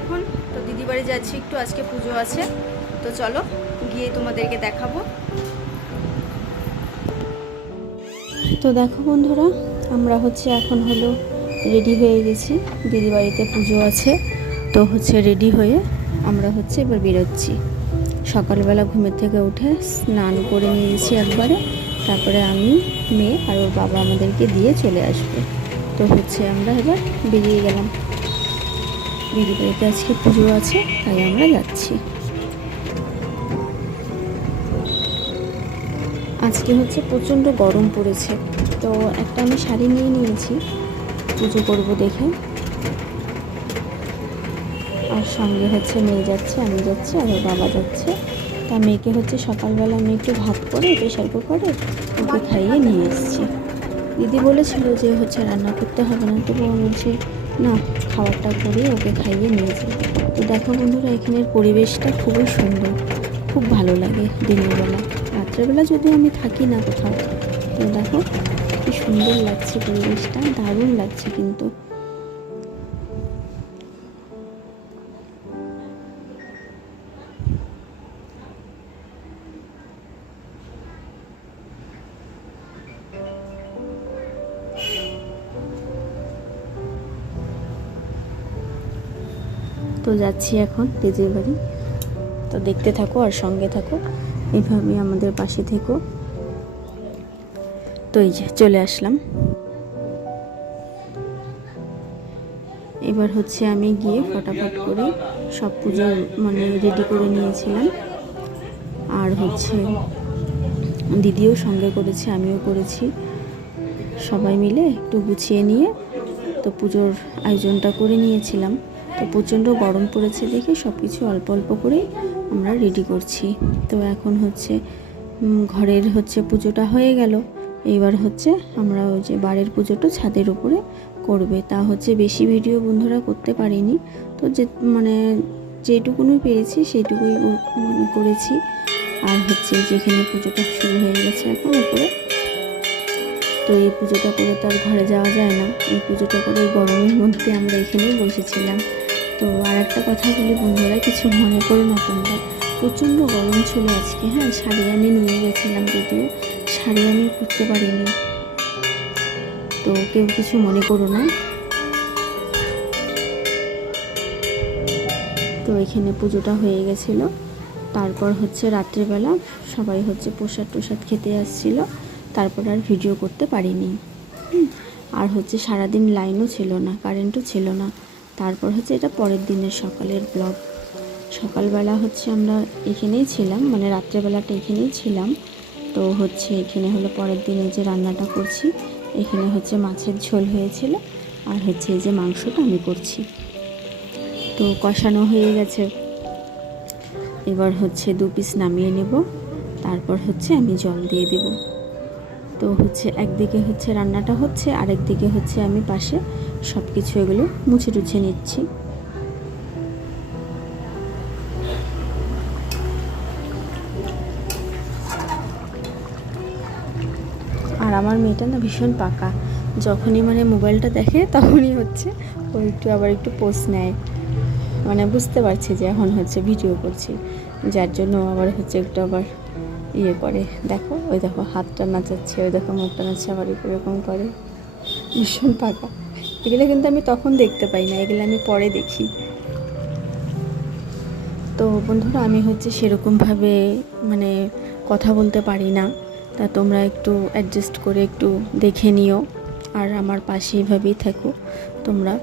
এখন, তো দিদি বাড়ি যাচ্ছি একটু, আজকে পুজো আছে, তো চলো গিয়ে তোমাদেরকে দেখাবো। তো দেখো বন্ধুরা, আমরা এখন হলো রেডি হয়ে গেছি, দিদি বাড়িতে পুজো আছে, তো রেডি হয়ে আমরা এবার বেরোচ্ছি। সকালবেলা ঘুমের থেকে উঠে স্নান করে নিয়েছি একবারে, তারপরে আমি, মেয়ে আর ওর বাবা আমাদেরকে দিয়ে চলে আসবে। তো আমরা এবার বেরিয়ে গেলাম। দিদি বাড়িতে আজকে পুজো আছে, তাই আমরা যাচ্ছি। আজকে প্রচণ্ড গরম পড়েছে, তো একটা আমি শাড়ি নিয়ে নিয়েছি পুজো করব দেখে। আর সঙ্গে মেয়ে যাচ্ছে, আমি যাচ্ছি, আর ওর বাবা যাচ্ছে। তা মেয়েকে সকালবেলা আমি একটু ভাত করে প্রেশার কুকারে ওকে খাইয়ে নিয়ে এসেছি। দিদি বলেছিল যে রান্না করতে হবে না, তবু আমি বলছি না, খাবারটা করে ওকে খাইয়ে নিয়ে যাই। তো দেখো বন্ধুরা, এখানের পরিবেশটা খুবই সুন্দর, খুব ভালো লাগে দিনের বেলা। রাত্রেবেলা যদি আমি থাকি না কোথাও, তো দেখো কি সুন্দর লাগছে পরিবেশটা, দারুণ লাগছে কিন্তু। তো যাচ্ছি এখন দিদির বাড়ি, তো দেখতে থাকো আর সঙ্গে থাকো, এভাবে আমাদের পাশে থেকো। তো এই যে চলে আসলাম। এবার আমি গিয়ে ফটাফট করে সব পুজো রেডি করে নিয়েছিলাম। আর দিদিও সঙ্গে করেছে, আমিও করেছি, সবাই মিলে একটু গুছিয়ে নিয়ে তো পুজোর আয়োজনটা করে নিয়েছিলাম। তো প্রচণ্ড গরম পড়েছে দেখে সব কিছু অল্প অল্প করেই আমরা রেডি করছি। তো এখন ঘরের পুজোটা হয়ে গেল, এইবার আমরা ওই যে বাড়ির পুজোটা ছাদের উপরে করবে। তা বেশি ভিডিও বন্ধুরা করতে পারিনি, তো যে যেটুকুনই পেরেছি সেইটুকুই করেছি। আর যেখানে পুজোটা শুরু হয়ে গেছে এখন উপরে, তো এই পুজোটা করে তো আর ঘরে যাওয়া যায় না, এই পুজোটা করে গরমের মধ্যে আমরা এখানেই বসেছিলাম। তো আর একটা কথা বলি বন্ধুরা, কিছু মনে করো না তোমরা, প্রচণ্ড গরম ছিল আজকে। হ্যাঁ, শাড়ি আমি নিয়ে গেছিলাম, যদিও শাড়ি আমি পরতে পারিনি, তো কেউ কিছু মনে করো না। তো এখানে পুজোটা হয়ে গেছিলো, তারপর রাত্রেবেলা সবাই প্রসাদ টোসাদ খেতে আসছিল, তারপর আর ভিডিও করতে পারিনি। আর সারাদিন লাইনও ছিল না, কারেন্টও ছিল না। তারপর এটা পরের দিনের সকালের ব্লগ। সকালবেলা আমরা এখানেই ছিলাম, রাত্রেবেলাটা এখানেই ছিলাম। তো এখানে হলো পরের দিনে যে রান্নাটা করছি, এখানে মাছের ঝোল হয়েছিল, আর এই যে মাংসটা আমি করছি। তো কষানো হয়ে গেছে, এবার 2 পিস নামিয়ে নেব, তারপর আমি জল দিয়ে দেব। তো একদিকে রান্নাটা আরেকদিকে আমি পাশে সব কিছু এগুলো মুছে টুছে নিচ্ছি। আর আমার মেয়েটা না ভীষণ পাকা, যখনই মোবাইলটা দেখে তখনই ও একটু পোস্ট নেয়, বুঝতে পারছি যে এখন ভিডিও করছি, যার জন্য আবার একটু আবার ইয়ে করে। দেখো, ওই দেখো হাতটা নাচাচ্ছে, ওই দেখো মুখটা নাচছে, আবার এরকম করে, ভীষণ পাকা। এগুলো কিন্তু আমি তখন দেখতে পাই না, এগুলো আমি পরে দেখি। তো বন্ধুরা, আমি সেরকমভাবে কথা বলতে পারি না, তা তোমরা একটু অ্যাডজাস্ট করে একটু দেখে নিও, আর আমার পাশে এইভাবেই থাকো তোমরা।